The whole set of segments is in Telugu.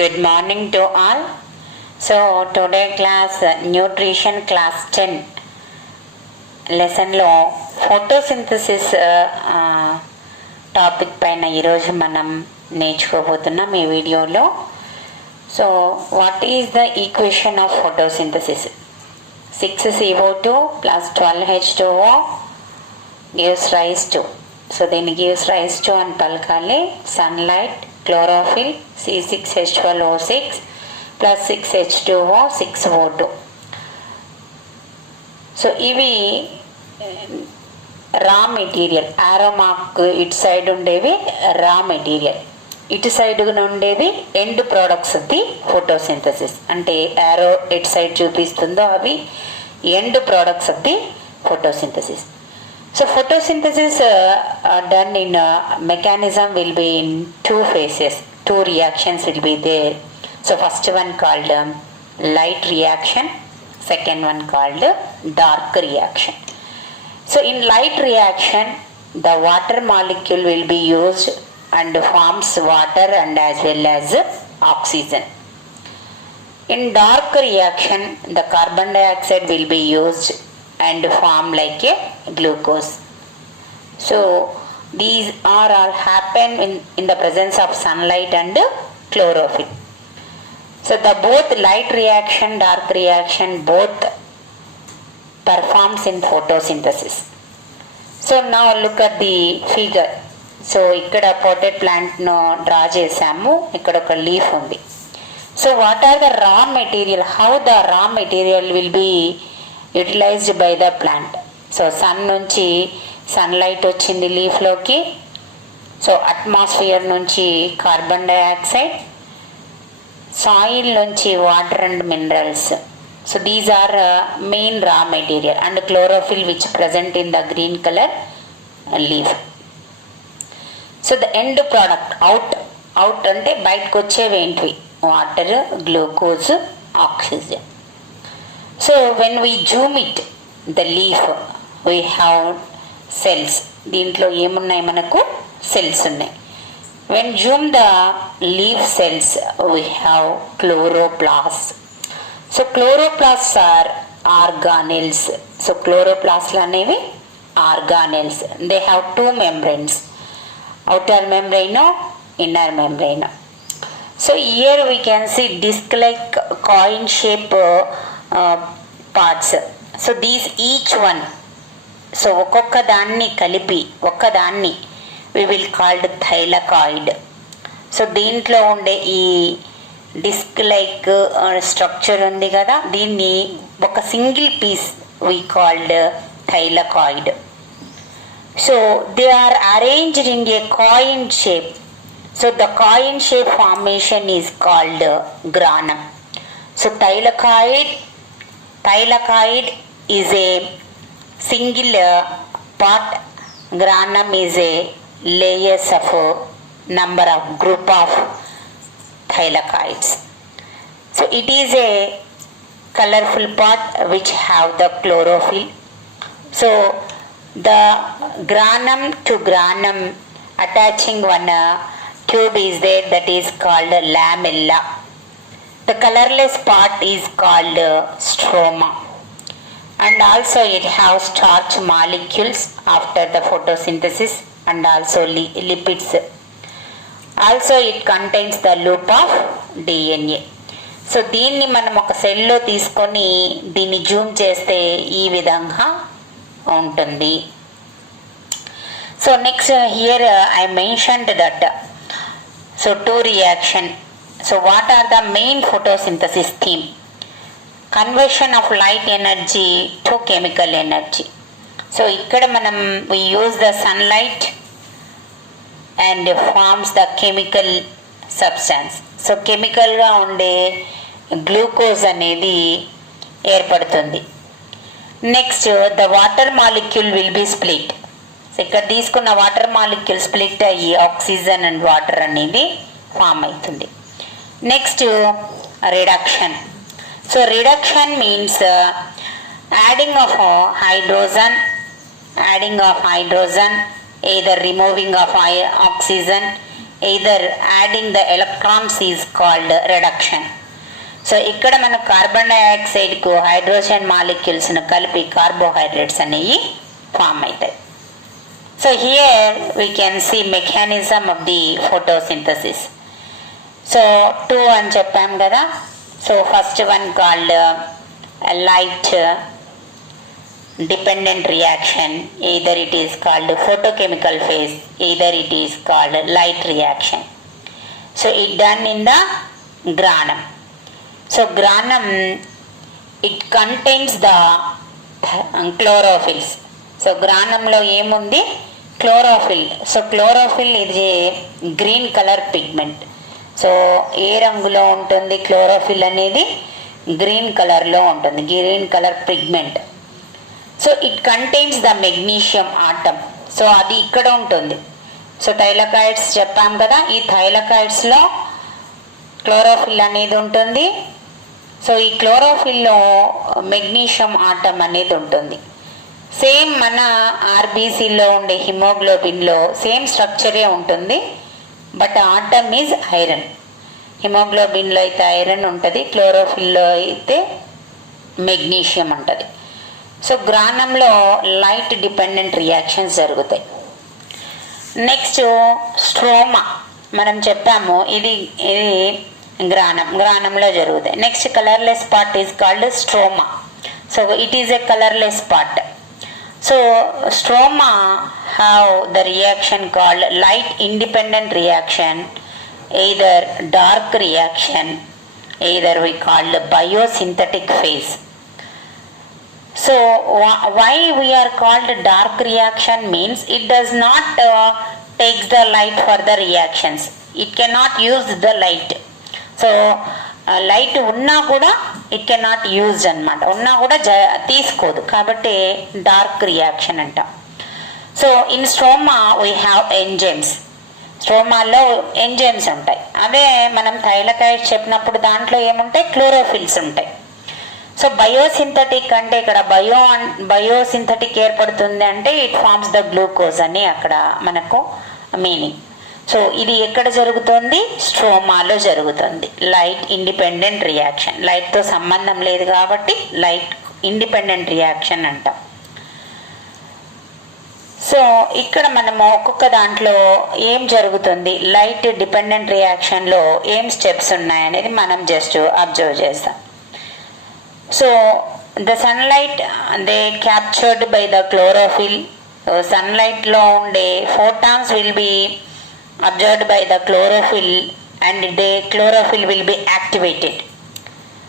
Good morning to all. So today class nutrition class 10 lesson లో photosynthesis టాపిక్ పైన ఈరోజు మనం నేర్చుకోబోతున్నాం ఈ వీడియోలో. So what is the equation of photosynthesis? 6CO2 plus 12H2O gives rise to, so దీన్ని gives rise to అని పలకాలి. Sunlight, chlorophyll, C6H12O6 plus 6H2O 6O2. So ఇవి రా మెటీరియల్. ఆరో మార్క్ ఇటు సైడ్ ఉండేవి రా మెటీరియల్, ఇటు సైడ్ ఉండేవి end products of the photosynthesis. అంటే ఆరో ఇటు సైడ్ చూపిస్తుందో అవి end products of the photosynthesis. So photosynthesis done in mechanism will be in two phases. Two reactions will be there. So first one called light reaction, second one called dark reaction. So in light reaction, the water molecule will be used and forms water and as well as oxygen. In dark reaction, the carbon dioxide will be used and form like a glucose. So these are all happen in the presence of sunlight and chlorophyll. So the both light reaction, dark reaction both performs in photosynthesis. So now look at the figure. So ఇక్కడ potted plant ను డ్రా చేసాము. ఇక్కడ ఒక లీఫ్ ఉంది. So what are the raw material? How the raw material will be utilized by the plant? So sun నుంచి సన్లైట్ వచ్చింది లీఫ్లోకి. సో అట్మాస్ఫియర్ నుంచి కార్బన్ డైఆక్సైడ్, సాయిల్ నుంచి water and minerals. So these are main raw material and chlorophyll which present in the green colour leaf. So the end product out అంటే బయటకు వచ్చేవి ఏంటివి? Water, glucose, oxygen. So when we zoom it, the leaf, we have cells. దీంట్లో ఏమున్నాయి? మనకు సెల్స్ ఉన్నాయి. When zoom the leaf cells, we have chloroplasts. So chloroplasts are organelles. So chloroplasts అనేవి organelles. They have two membranes, outer membrane, inner membrane. So here we can see disc-like coin shape parts. So these each one, so ఒక్కొక్క దాన్ని కలిపి ఒక్కదాన్ని we will called thylakoid. So దీంట్లో ఉండే ఈ డిస్క్ లైక్ స్ట్రక్చర్ ఉంది కదా, దీన్ని ఒక single piece we called thylakoid. So they are arranged in a coin shape. So the coin shape formation is called granum. So thylakoid is a single part, granum is a layers of a number of group of thylakoids. So it is a colorful part which have the chlorophyll. So the granum to granum attaching one tube is there, that is called lamella. The colorless part is called stroma, and also it has starch molecules after the photosynthesis and also lipids. Also it contains the loop of DNA. So దీన్ని మనం ఒక సెల్లో తీసుకొని దీన్ని జూమ్ చేస్తే ఈ విధంగా ఉంటుంది. So next here I mentioned that so two reaction. So what are the main photosynthesis theme? Conversion of light energy to chemical energy. So ఇక్కడ మనం we use the sunlight and forms the chemical substance. So chemical గా ఉండే గ్లూకోజ్ అనేది ఏర్పడుతుంది. Next the water molecule will be split. So ఇక్కడ తీసుకున్న వాటర్ మాలిక్యూల్ స్ప్లిట్ అయ్యి ఆక్సిజన్ అండ్ వాటర్ అనేది ఫామ్ అవుతుంది. Next reduction. So reduction means adding of hydrogen, either removing of oxygen, either adding the electrons is called reduction. So ఇక్కడ మన కార్బన్ డైఆక్సైడ్కు హైడ్రోజన్ మాలిక్యూల్స్ను కలిపి కార్బోహైడ్రేట్స్ అనేవి ఫామ్ అవుతాయి. So here we can see mechanism of the photosynthesis. So 2 అని చెప్పాం కదా. So first one called light dependent reaction, either it is called photochemical phase, either it is called light reaction. So it done in the granum. So granum, it contains the chlorophylls. So granum lo emundi chlorophyll. So chlorophyll is a green color pigment. So ఏ రంగులో ఉంటుంది chlorophyll అనేది గ్రీన్ కలర్ లో ఉంటుంది, green colour pigment. So it contains the magnesium atom. So అది ఇక్కడ ఉంటుంది. సో థైలకాయిడ్స్ చెప్పాం కదా, ఈ థైలకాయిడ్స్లో క్లోరోఫిల్ అనేది ఉంటుంది. సో ఈ క్లోరోఫిల్లో మెగ్నీషియం ఆటమ్ అనేది ఉంటుంది. సేమ్ మన ఆర్బీసీలో ఉండే హిమోగ్లోబిన్లో సేమ్ స్ట్రక్చరే ఉంటుంది, బట్ ఆటమ్ ఈజ్ ఐరన్. హిమోగ్లోబిన్లో అయితే ఐరన్ ఉంటుంది, క్లోరోఫిల్లో అయితే మెగ్నీషియం ఉంటుంది. సో గ్రానంలో లైట్ డిపెండెంట్ రియాక్షన్స్ జరుగుతాయి. నెక్స్ట్ స్ట్రోమా మనం చెప్పాము, ఇది గ్రానంలో జరుగుతాయి. Next colourless part is called stroma. So it is a colourless part. So stroma have the reaction called light independent reaction, either dark reaction, either we called biosynthetic phase. So why we are called dark reaction means it does not takes the light for the reactions. It cannot use the light. So light ఉన్నా కూడా it cannot use అన్నమాట, ఉన్నా కూడా తీసుకోదు, కాబట్టి డార్క్ రియాక్షన్ అంట. So in stroma we have enzymes. స్ట్రోమాల్లో ఎంజైమ్స్ ఉంటాయి. అదే మనం థైలకాయిడ్స్ చెప్పినప్పుడు దాంట్లో ఏముంటాయి, క్లోరోఫిల్స్ ఉంటాయి. సో బయోసింథటిక్ అంటే ఇక్కడ బయోసింథటిక్ ఏర్పడుతుంది అంటే ఇట్ ఫార్మ్స్ ద గ్లూకోజ్ అని అక్కడ మనకు మీనింగ్. సో ఇది ఎక్కడ జరుగుతుంది, స్ట్రోమాలో జరుగుతుంది. లైట్ ఇండిపెండెంట్ రియాక్షన్, లైట్తో సంబంధం లేదు కాబట్టి లైట్ ఇండిపెండెంట్ రియాక్షన్ అంటాం. సో ఇక్కడ మనము ఒక్కొక్క దాంట్లో ఏం జరుగుతుంది, లైట్ డిపెండెంట్ రియాక్షన్లో ఏం స్టెప్స్ ఉన్నాయనేది మనం జస్ట్ అబ్జర్వ్ చేస్తాం. So the sunlight they captured by the chlorophyll. So sunlight lo unde photons will be absorbed by the chlorophyll and the chlorophyll will be activated.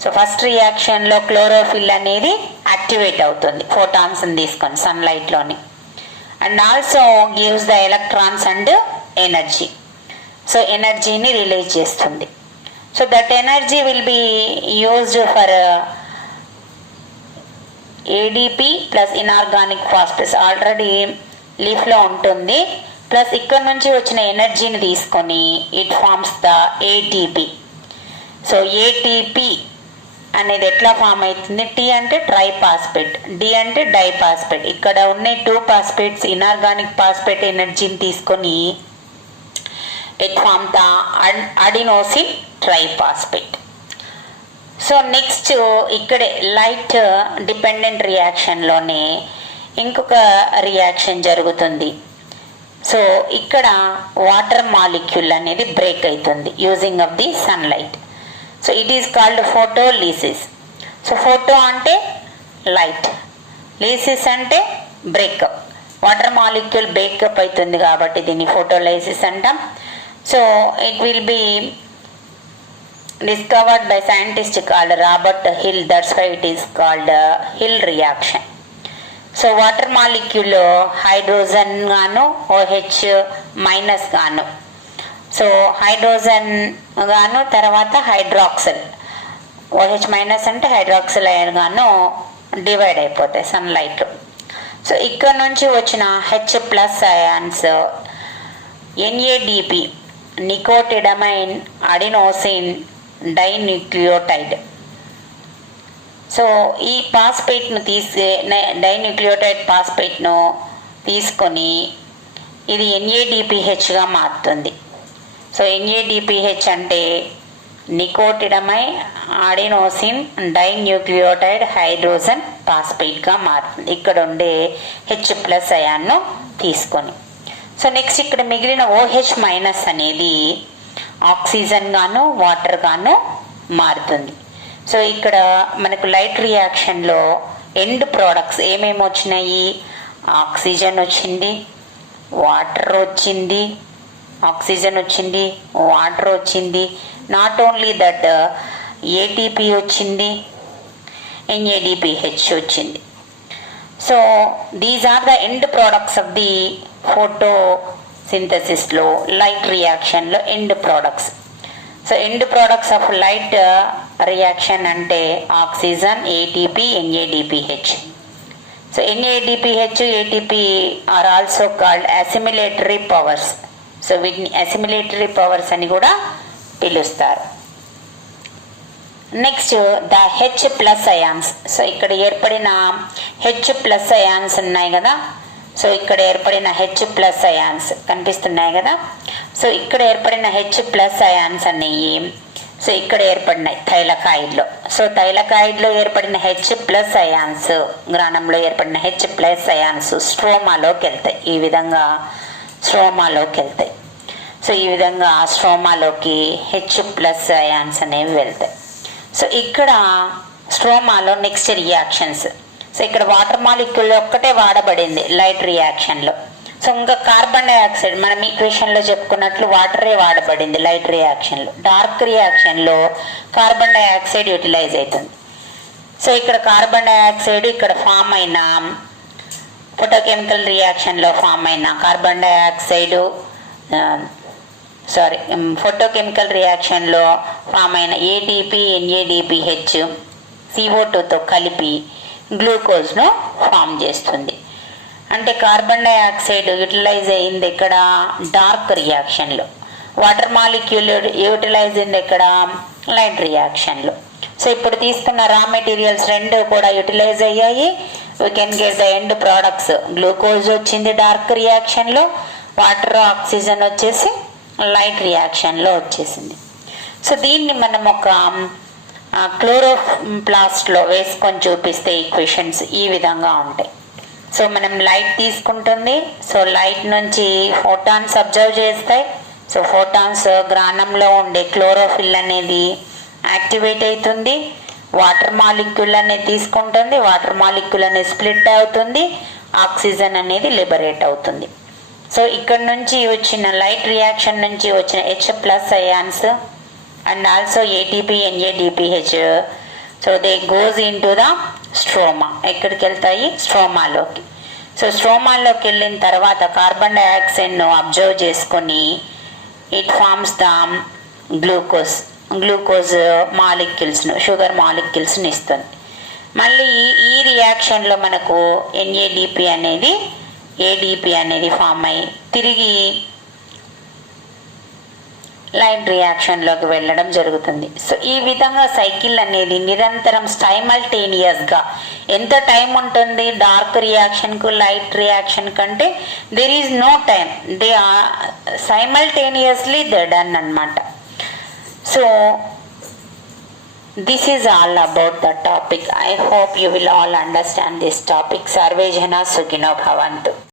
So first reaction lo chlorophyll anedi activate avutundi photons ni teeskoni sunlight loni, and also gives the electrons and energy. So energy ni release chestundi. So that energy will be used for ADP plus inorganic phosphates already లీఫ్లో ఉంటుంది, ప్లస్ ఇక్కడ నుంచి వచ్చిన ఎనర్జీని తీసుకొని it forms the ATP. So ATP అనేది ఎట్లా ఫామ్ అవుతుంది, టీ అంటే ట్రైపాస్పేట్, డి అంటే డైపాస్పేట్. ఇక్కడ ఉన్న 2 పాస్పేట్స్ ఇనార్గానిక్ పాస్పేట్ ఎనర్జీని తీసుకొని it form the adenosine triphosphate. So next ఇక్కడే లైట్ డిపెండెంట్ రియాక్షన్లోనే ఇంకొక రియాక్షన్ జరుగుతుంది. సో ఇక్కడ వాటర్ మాలిక్యూల్ అనేది బ్రేక్ అవుతుంది using of the sunlight. So it is called photolysis. So photo అంటే లైట్, లీసిస్ అంటే బ్రేకప్. వాటర్ మాలిక్యూల్ బ్రేకప్ అవుతుంది కాబట్టి దీన్ని ఫోటోలైసిస్ అంటాం. So it will be discovered by scientist called Robert Hill. That's why it is called Hill reaction. So water molecule hydrogen గాను OH మైనస్ గాను, సో హైడ్రోజన్ గాను తర్వాత హైడ్రాక్సిల్, OH మైనస్ అంటే హైడ్రాక్సిల్ అయన్ గాను డివైడ్ అయిపోతాయి సన్లైట్. సో ఇక్కడ నుంచి వచ్చిన H plus ions NADP nicotinamide adenosine dinucleotide. So ఈ పాస్పేట్ను డైన్యూక్లియోటైడ్ పాస్పేట్ను తీసుకొని ఇది NADPHగా మారుతుంది. సో NADPH అంటే నికోటిడమై ఆడినోసిన్ డైన్యూక్లియోటైడ్ హైడ్రోజన్ ఫాస్ఫేట్గా మారుతుంది ఇక్కడ ఉండే H+ అయాన్ను తీసుకొని. సో నెక్స్ట్ ఇక్కడ మిగిలిన OH- అనేది ఆక్సిజన్ గాను వాటర్ గాను మారుతుంది. సో ఇక్కడ మనకు లైట్ రియాక్షన్లో ఎండ్ ప్రోడక్ట్స్ ఏమేమి వచ్చినాయి, ఆక్సిజన్ వచ్చింది, వాటర్ వచ్చింది, ఆక్సిజన్ వచ్చింది, వాటర్ వచ్చింది. నాట్ ఓన్లీ దట్ ATP వచ్చింది, NADPH వచ్చింది. So these are the end products of the ఫోటోసింథసిస్లో లైట్ రియాక్షన్లో end products. So end products of light reaction అంటే oxygen, ATP, NADPH. So NADPH, ATP are also called assimilatory powers. So వీటిని అసిమిలేటరీ పవర్స్ అని కూడా పిలుస్తారు. Next the H+ ions. So ఇక్కడ ఏర్పడిన H+ అయాన్స్ ఉన్నాయి కదా. సో ఇక్కడ ఏర్పడిన H+ అయాన్స్ కనిపిస్తున్నాయి కదా. సో ఇక్కడ ఏర్పడిన H+ అయాన్స్ అనేవి సో ఇక్కడ ఏర్పడినాయి థైలకాయిడ్లో. సో థైలకాయిడ్లో ఏర్పడిన H+ అయాన్స్, గ్రానంలో ఏర్పడిన H+ అయాన్స్ స్ట్రోమాలోకి వెళ్తాయి. ఈ విధంగా స్ట్రోమాలోకి వెళ్తాయి. సో ఈ విధంగా స్ట్రోమాలోకి H+ అయాన్స్ అనేవి వెళ్తాయి. సో ఇక్కడ స్ట్రోమాలో నెక్స్ట్ రియాక్షన్స్. సో ఇక్కడ వాటర్ మాలిక్యూల్ ఒక్కటే వాడబడింది లైట్ రియాక్షన్లో. సో ఇంకా కార్బన్ డైఆక్సైడ్ మనం ఈక్వేషన్లో చెప్పుకున్నట్లు వాటరే వాడబడింది లైట్ రియాక్షన్లో. డార్క్ రియాక్షన్లో కార్బన్ డైఆక్సైడ్ యూటిలైజ్ అవుతుంది. సో ఇక్కడ కార్బన్ డైఆక్సైడ్ ఇక్కడ ఫామ్ అయిన ఫోటోకెమికల్ రియాక్షన్లో ఫామ్ అయిన కార్బన్ డైఆక్సైడ్ ఫోటోకెమికల్ రియాక్షన్లో ఫామ్ అయిన ATP, NADPH CO2తో కలిపి గ్లూకోజ్ను ఫామ్ చేస్తుంది. అంటే కార్బన్ డైఆక్సైడ్ యూటిలైజ్ అయింది ఇక్కడ డార్క్ రియాక్షన్లో, వాటర్ మాలిక్యూల్ యూటిలైజ్ అయింది ఇక్కడ లైట్ రియాక్షన్లో. సో ఇప్పుడు తీసుకున్న రా మెటీరియల్స్ రెండు కూడా యూటిలైజ్ అయ్యాయి. We can get the end products. Glucose వచ్చింది డార్క్ రియాక్షన్లో, వాటర్ ఆక్సిజన్ వచ్చేసి లైట్ రియాక్షన్లో వచ్చేసింది. సో దీన్ని మనం ఒక క్లోరోప్లాస్ట్లో వేసుకొని చూపిస్తే ఈక్వేషన్స్ ఈ విధంగా ఉంటాయి. సో మనం లైట్ తీసుకుంటుంది. సో లైట్ నుంచి ఫోటాన్స్ అబ్జర్వ్ చేస్తాయి. సో ఫోటాన్స్ గ్రానంలో ఉండే క్లోరోఫిల్ అనేది యాక్టివేట్ అవుతుంది. వాటర్ మాలిక్యూల్ అనేది తీసుకుంటుంది. వాటర్ మాలిక్యూల్ అనేది స్ప్లిట్ అవుతుంది. ఆక్సిజన్ అనేది లిబరేట్ అవుతుంది. సో ఇక్కడ నుంచి వచ్చిన లైట్ రియాక్షన్ నుంచి వచ్చిన H+ ions and also ATP, NADPH so they goes into the stroma. ఎక్కడికి వెళ్తాయి? స్ట్రోమాలోకి. సో స్ట్రోమాలోకి వెళ్ళిన తర్వాత కార్బన్ డైఆక్సైడ్ను అబ్జర్వ్ చేసుకొని ఇట్ ఫార్మ్స్ ద గ్లూకోజ్ మాలిక్యూల్స్ను, షుగర్ మాలిక్యూల్స్ని ఇస్తుంది. మళ్ళీ ఈ రియాక్షన్లో మనకు NADP అనేది ADP అనేది ఫామ్ అయ్యి తిరిగి లైట్ రియాక్షన్లోకి వెళ్ళడం జరుగుతుంది. సో ఈ విధంగా సైకిల్ అనేది నిరంతరం సైమల్టేనియస్గా ఎంత టైం ఉంటుంది డార్క్ రియాక్షన్కు లైట్ రియాక్షన్ కంటే there is no time, they are simultaneously they done అన్నమాట. So this is all about the topic. I hope you will all understand this topic. Sarve jana sukhino bhavantu.